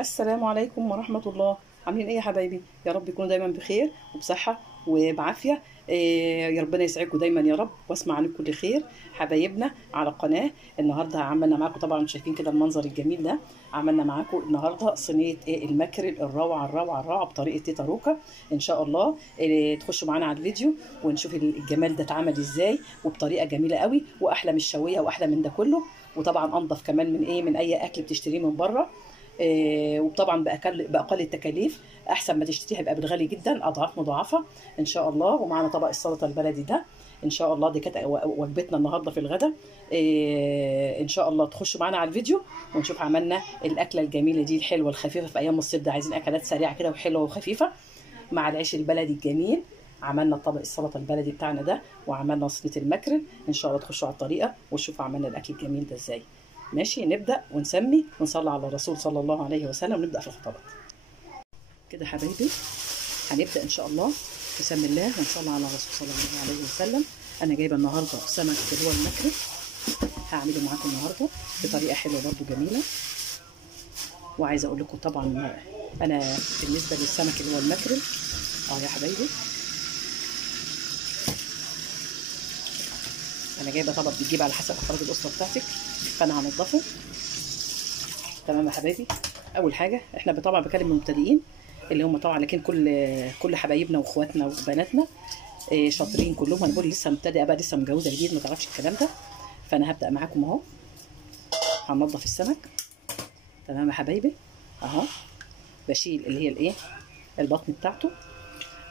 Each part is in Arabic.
السلام عليكم ورحمة الله. عاملين ايه يا حبايبي؟ يا رب يكونوا دايما بخير وبصحة وبعافية. يا ربنا يسعدكم دايما يا رب واسمع عنكم كل خير. حبايبنا على القناة النهاردة عملنا معاكم، طبعا شايفين كده المنظر الجميل ده. عملنا معاكم النهاردة صينية المكرل الروعة الروعة الروعة بطريقة تيتا روكا. ان شاء الله تخشوا معانا على الفيديو ونشوف الجمال ده اتعمل ازاي وبطريقة جميلة قوي، واحلى من الشوية واحلى من ده كله، وطبعا انضف كمان من اي اكل بتشتريه من بره. وطبعا باقل التكاليف، احسن ما تشتريها يبقى بالغالي جدا اضعاف مضاعفه ان شاء الله. ومعنا طبق السلطه البلدي ده ان شاء الله، دي كانت وجبتنا النهارده في الغداء. ان شاء الله تخشوا معانا على الفيديو ونشوف عملنا الاكله الجميله دي الحلوه الخفيفه في ايام الصيف ده. عايزين اكلات سريعه كده وحلوه وخفيفه مع العيش البلدي الجميل. عملنا طبق السلطه البلدي بتاعنا ده، وعملنا صينيه المكرل. ان شاء الله تخشوا على الطريقه وتشوفوا عملنا الاكل الجميل ده ازاي. ماشي، نبدا ونسمي ونصلي على الرسول صلى الله عليه وسلم ونبدا في الخطابات. كده حبايبي هنبدا ان شاء الله، بسم الله ونصلي على الرسول صلى الله عليه وسلم. انا جايبه النهارده سمك اللي هو المكرل، هعمله معاكم النهارده بطريقه حلوه برده جميله. وعايزه اقول لكم طبعا انا بالنسبه للسمك اللي هو المكرل يا حبايبي، انا جايبه طبق بتجيب على حسب افراد الاسره بتاعتك، فانا هنضفه. تمام يا حبايبي. اول حاجه احنا طبعا بكلم المبتدئين اللي هم طبعا، لكن كل حبايبنا واخواتنا وبناتنا شاطرين كلهم. انا بقول لسه مبتدئه بقى، لسه متجوزه جديد ما تعرفش الكلام ده، فانا هبدا معاكم اهو. هنضف السمك. تمام يا حبايبي. اهو بشيل اللي هي الايه البطن بتاعته،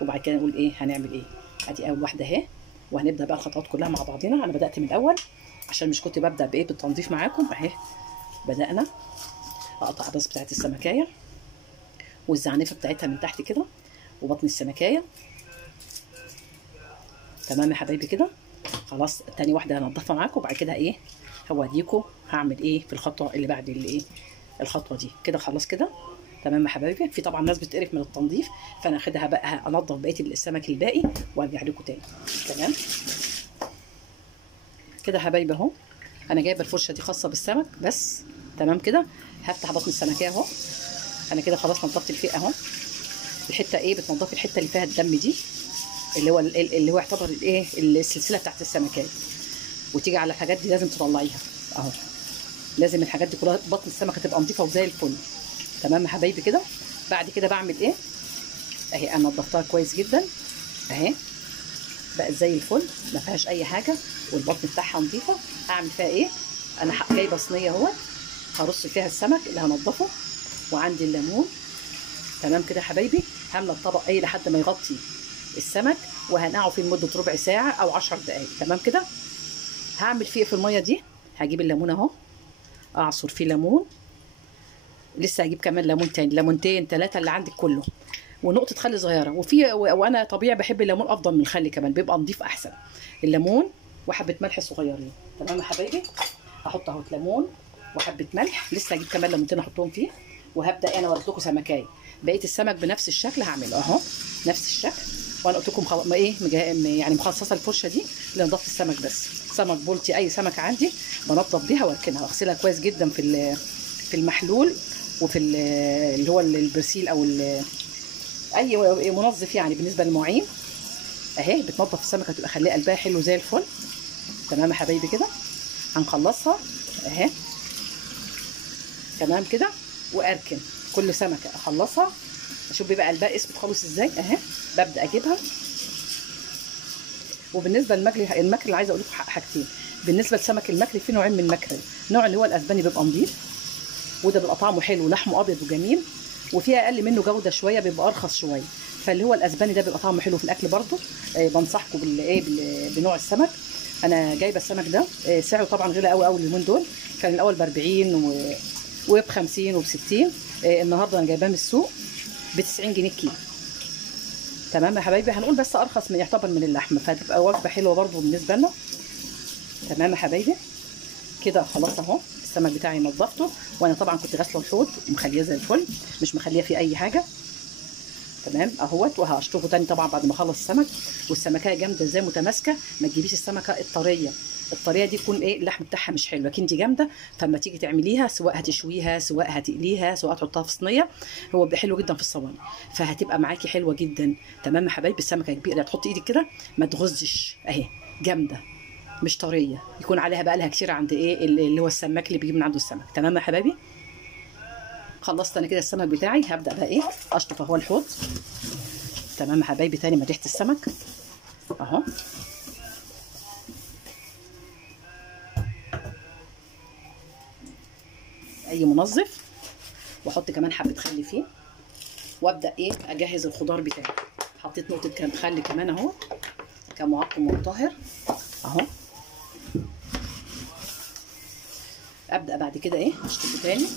وبعد كده نقول ايه هنعمل ايه. ادي اول واحده اهي، وهنبدا بقى الخطوات كلها مع بعضنا. انا بدات من الاول عشان مش كنت ببدا بايه بالتنظيف معاكم. اهي بدانا. اقطع الراس بتاعت السمكايه والزعنفه بتاعتها من تحت كده، وبطن السمكايه. تمام يا حبايبي كده. خلاص تاني واحده هنضفها معاكم، وبعد كده ايه هوريكم هعمل ايه في الخطوه اللي بعد الايه الخطوه دي. كده خلاص كده. تمام يا حبايبي. في طبعا ناس بتقرف من التنظيف، فانا اخدها بقى انضف بقيه السمك الباقي وارجع لكم تاني. تمام كده يا حبايبي. اهو انا جايبه الفرشه دي خاصه بالسمك بس. تمام كده. هفتح بطن السمكيه اهو. انا كده خلاص نضفت الفئه اهو. الحته ايه بتنضفي الحته اللي فيها الدم دي، اللي هو يعتبر الايه السلسله بتاعت السمكيه، وتيجي على الحاجات دي لازم تطلعيها اهو. لازم الحاجات دي كلها بطن السمكه تبقى نظيفه وزي الفل. تمام يا حبايبي كده. بعد كده بعمل ايه اهي، انا نضفتها كويس جدا اهي، بقت زي الفل ما فيهاش اي حاجه، والبطن بتاعها نظيفه. هعمل فيها ايه؟ انا جايبه صينيه اهو، هرص فيها السمك اللي هنضفه، وعندي الليمون. تمام كده يا حبايبي. هامله الطبق ايه لحد ما يغطي السمك، وهنقعه فيه لمده ربع ساعه او 10 دقائق. تمام كده. هعمل فيه في الميه دي، هجيب الليمون اهو اعصر فيه ليمون، لسه هجيب كمان ليمون تاني، ليمونتين 3 اللي عندك كله، ونقطه خل صغيره. وانا طبيعي بحب الليمون افضل من الخل كمان، بيبقى نضيف احسن. الليمون وحبه ملح صغيرين. تمام يا حبايبي. احط اهو ليمون وحبه ملح، لسه هجيب كمان ليمونتين احطهم فيه. وهبدا انا وريت لكم سمكايه، بقيه السمك بنفس الشكل هعمله اهو نفس الشكل. وانا قلت لكم يعني مخصصه الفرشه دي لنضف السمك بس. سمك بولتي اي سمكه عندي بنضف بيها واركنها واغسلها كويس جدا في المحلول، وفي اللي هو البرسيل او اي منظف يعني بالنسبه للمواعين. اهي بتنضف السمكه تبقى خليها قلبها حلو زي الفل. تمام يا حبايبي كده. هنخلصها اهي. تمام كده. واركن كل سمكه اخلصها، اشوف بيبقى قلبها اسود خالص ازاي اهي. ببدا اجيبها. وبالنسبه للمكرل اللي عايزه اقول لكم حاجتين. بالنسبه لسمك المكرل في نوعين من المكرل، نوع اللي هو الاسباني بيبقى نظيف، وده بيبقى طعمه حلو ولحمه ابيض وجميل، وفي اقل منه جوده شويه بيبقى ارخص شويه. فاللي هو الاسباني ده بيبقى طعمه حلو في الاكل برده. بنصحكم بنوع السمك. انا جايبه السمك ده سعره طبعا غالي قوي قوي اليومين دول. كان الاول ب 40 وب 50 وب 60. النهارده انا جايباه من السوق ب 90 جنيه الكيلو. تمام يا حبايبي. هنقول بس ارخص من يعتبر من اللحمه، فهتبقى وجبه حلوه برده بالنسبه لنا. تمام يا حبايبي كده. خلاص اهو السمك بتاعي نضفته، وانا طبعا كنت غاسله الحوض ومخليه زي الفل، مش مخليه فيه اي حاجه. تمام اهوت. وهشطفه تاني طبعا بعد ما اخلص السمك. والسمكيه جامده ازاي متماسكه، ما تجيبيش السمكه الطريه. الطريه دي يكون ايه اللحم بتاعها مش حلو، لكن دي جامده. فلما تيجي تعمليها سواء هتشويها سواء هتقليها سواء تحطها في صينيه، هو بيبقى حلو جدا في الصواني، فهتبقى معاكي حلوه جدا. تمام يا حبايبي. السمكه كبيره تحطي ايدك كده ما تغزش اهي، جامده مش طريه، يكون عليها بقى لها كتير عند ايه اللي هو السماك اللي بيجيب من عنده السمك. تمام يا حبايبي. خلصت انا كده السمك بتاعي، هبدا بقى ايه اشطف اهو الحوض. تمام يا حبايبي. تاني من ريحه السمك اهو. اي منظف، واحط كمان حبه خل فيه، وابدا ايه اجهز الخضار بتاعي. حطيت نقطه خل كمان اهو كمعقم ومطهر اهو. ابدا بعد كده ايه اشطفه تاني.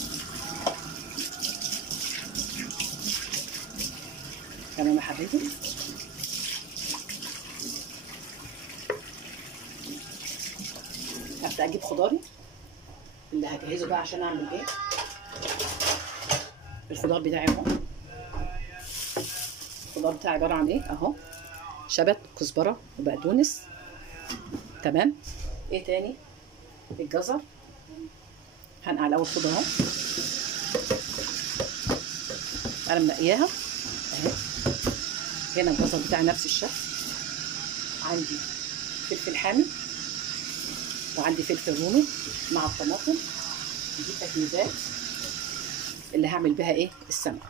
تمام يا حبايبي. ابدا اجيب خضاري اللي هجهزه بقى عشان اعمل ايه. الخضار بتاعي اهو. الخضار بتاعي عباره عن ايه اهو، شبت كزبره وبقدونس. تمام. ايه تاني؟ الجزر. هنقع الاول خضره اهو، انا منقياها اهي. هنا الجزر بتاعي نفس الشكل. عندي فلفل حامي وعندي فلفل رومي مع الطماطم. دي التجهيزات اللي هعمل بها ايه السمك.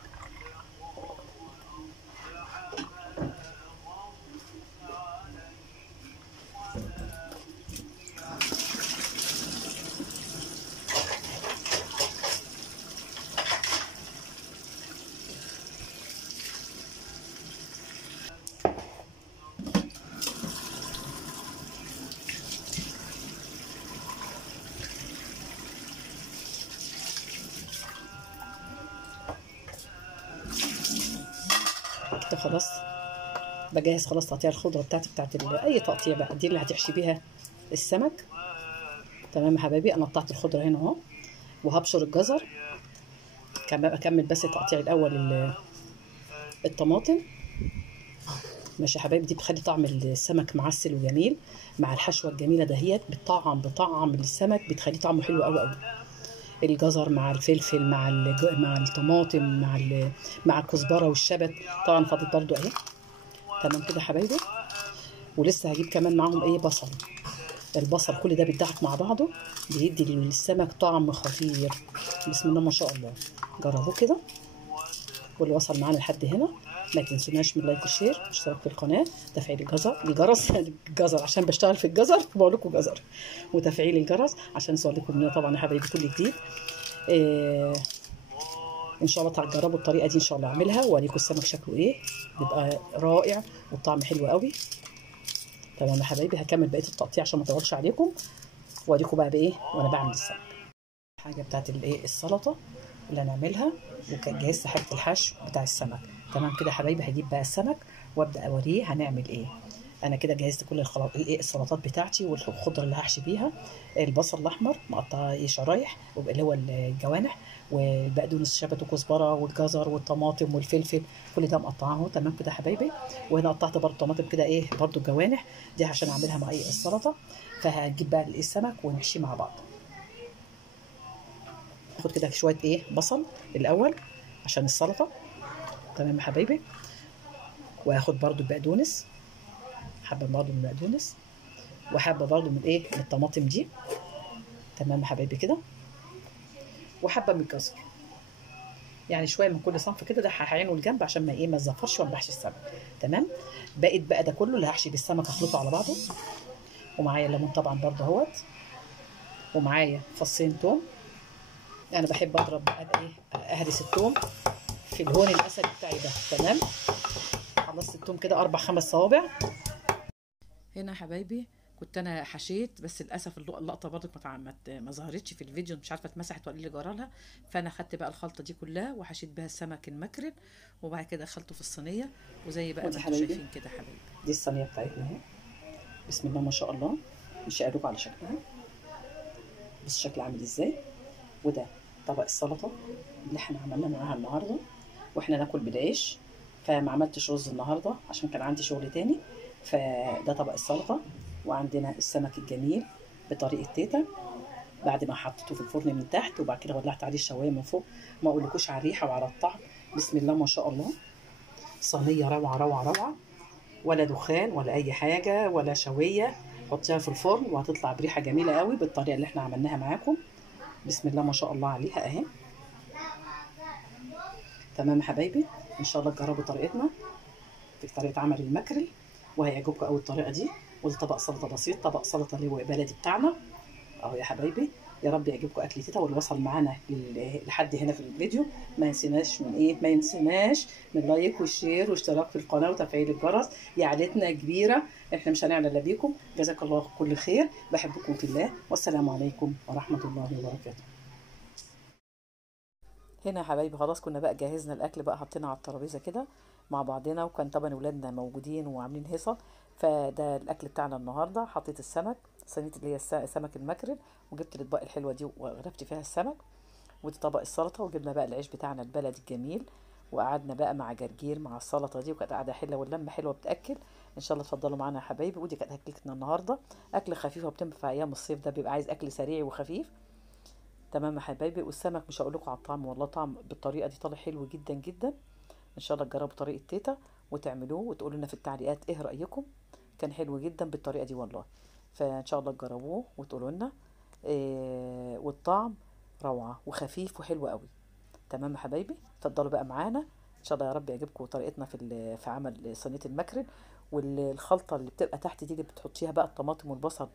كده خلاص بجهز خلاص تقطيع الخضره بتاعتي بتاعت اي تقطيع بقى دي اللي هتحشي بيها السمك. تمام يا حبايبي. انا قطعت الخضره هنا اهو، وهبشر الجزر. اكمل بس تقطيع الاول الطماطم. ماشي يا حبايبي. دي بتخلي طعم السمك معسل وجميل مع الحشوه الجميله دهيت. بتطعم السمك، بتخليه طعمه حلو قوي قوي. الجزر مع الفلفل مع الطماطم مع الكزبره والشبت. طبعا فاضل برضو اهي. تمام كده يا حبايبي. ولسه هجيب كمان معاهم ايه بصل. البصل كل ده بيتضحك مع بعضه، بيدي للسمك طعم خطير. بسم الله ما شاء الله. جربوه كده. واللي وصل معانا لحد هنا ما تنسوناش من لايك وشير واشتراك في القناه، تفعيل الجرس الجزر عشان بشتغل في الجزر بقول لكم جزر، وتفعيل الجرس عشان يوصل لكم مننا طبعا يا حبايبي كل جديد. ان شاء الله تجربوا الطريقه دي ان شاء الله اعملها واوريكم السمك شكله ايه. بيبقى رائع والطعم حلو قوي. تمام يا حبايبي. هكمل بقيه التقطيع عشان ما اطولش عليكم، واوريكم بقى بايه وانا بعمل السمك. حاجه بتاعت الايه السلطه اللي هنعملها، وجهزت حاجه الحشو بتاع السمك. تمام كده يا حبايبي. هجيب بقى السمك وابدا اوريه هنعمل ايه. انا كده جهزت كل السلطات بتاعتي والخضره اللي هحشي بيها. البصل الاحمر مقطعه شرايح اللي هو الجوانح، والبقدونس شبت وكزبره والجزر والطماطم والفلفل كل ده مقطعاه. تمام كده يا حبايبي. وهنا قطعت برده طماطم كده ايه برده الجوانح دي عشان اعملها مع ايه السلطه. فهجيب بقى السمك ونحشيه مع بعض. اخد كده شويه ايه بصل الاول عشان السلطه. تمام يا حبايبي. وهاخد برده البقدونس، حبه برده من البقدونس، وحبه برده من ايه من الطماطم دي. تمام يا حبايبي كده. وحبه من الجزر، يعني شويه من كل صنف كده. ده هعينه الجنب عشان ما ايه ما تزفرش وانا بحشي السمك. تمام. بقيت بقى ده كله اللي هحشي بالسمك هخلطه على بعضه. ومعايا الليمون طبعا برده اهوت، ومعايا فصين توم. انا بحب اضرب ابقى ايه اهرس التوم في الهون الاسد بتاعي ده. تمام. خلصت التوم كده 4 5 صوابع. هنا يا حبايبي كنت انا حشيت، بس للاسف اللقطه برضك ما ظهرتش في الفيديو، مش عارفه اتمسحت ولا اللي جرى لها. فانا خدت بقى الخلطه دي كلها وحشيت بها السمك المكرل، وبعد كده دخلته في الصينيه. وزي بقى ما انتم شايفين كده يا حبايبي، دي الصينيه بتاعتنا اهي. بسم الله ما شاء الله. مش هقلبكم على شكلها، بس الشكل عامل ازاي. وده طبق السلطه اللي احنا عملنا معاها النهارده، واحنا ناكل بالعيش فما عملتش رز النهارده عشان كان عندي شغل تاني. فده طبق السلطه، وعندنا السمك الجميل بطريقه تيتا بعد ما حطيته في الفرن من تحت، وبعد كده ولعت عليه الشوايه من فوق. ما اقولكوش على الريحه وعلى الطعم، بسم الله ما شاء الله. صينيه روعه روعه روعه، ولا دخان ولا اي حاجه ولا شويه. حطيها في الفرن وهتطلع بريحه جميله قوي بالطريقه اللي احنا عملناها معاكم. بسم الله ما شاء الله عليها اهي. تمام يا حبايبي، ان شاء الله تجربوا طريقتنا في طريقه عمل المكرل، وهيعجبكم قوي الطريقه دي. وده طبق سلطه بسيط، طبق سلطه اللي هو بلدي بتاعنا اهو يا حبايبي. يا رب يعجبكم اكل تيتا. واللي وصل معانا لحد هنا في الفيديو ما ينسيناش من ايه، ما ينسيناش من لايك والشير واشتراك في القناه وتفعيل الجرس. دي عائلتنا كبيره، احنا مش هنعلى الا بيكم. جزاك الله كل خير، بحبكم في الله، والسلام عليكم ورحمه الله وبركاته. هنا يا حبايبي خلاص كنا بقى جهزنا الاكل، بقى حطينا على الترابيزه كده مع بعضنا، وكان طبعا ولادنا موجودين وعاملين هيصه. فده الاكل بتاعنا النهارده. حطيت السمك، صينيه اللي هي سمك المكرل، وجبت الاطباق الحلوه دي وغرفت فيها السمك. ودي طبق السلطه، وجبنا بقى العيش بتاعنا البلدي الجميل، وقعدنا بقى مع جرجير مع السلطه دي، وكانت قاعده حلوه واللمه حلوه بتاكل. ان شاء الله تفضلوا معانا يا حبايبي. ودي كانت اكلتنا النهارده، اكل خفيف وبتنفع ايام الصيف، ده بيبقى عايز اكل سريع وخفيف. تمام يا حبايبي. والسمك مش هقول لكم على الطعم، والله طعم بالطريقه دي طالع حلو جدا جدا. ان شاء الله تجربوا طريقه تيتا وتعملوه وتقولوا لنا في التعليقات ايه رايكم. كان حلو جدا بالطريقه دي والله. فان شاء الله تجربوه وتقولوا لنا إيه. والطعم روعه وخفيف وحلو قوي. تمام يا حبايبي، اتفضلوا بقى معانا. ان شاء الله يا رب يعجبكم طريقتنا في عمل صينيه المكرل. والخلطه اللي بتبقى تحت دي اللي بتحطيها بقى الطماطم والبصل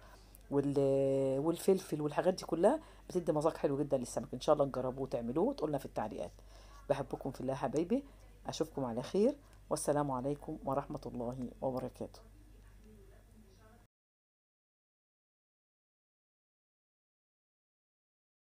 والفلفل والحاجات دي كلها، بتدي مذاق حلو جدا للسمك. ان شاء الله تجربوه وتعملوه وتقولنا في التعليقات. بحبكم في الله يا حبايبي، اشوفكم على خير، والسلام عليكم ورحمة الله وبركاته.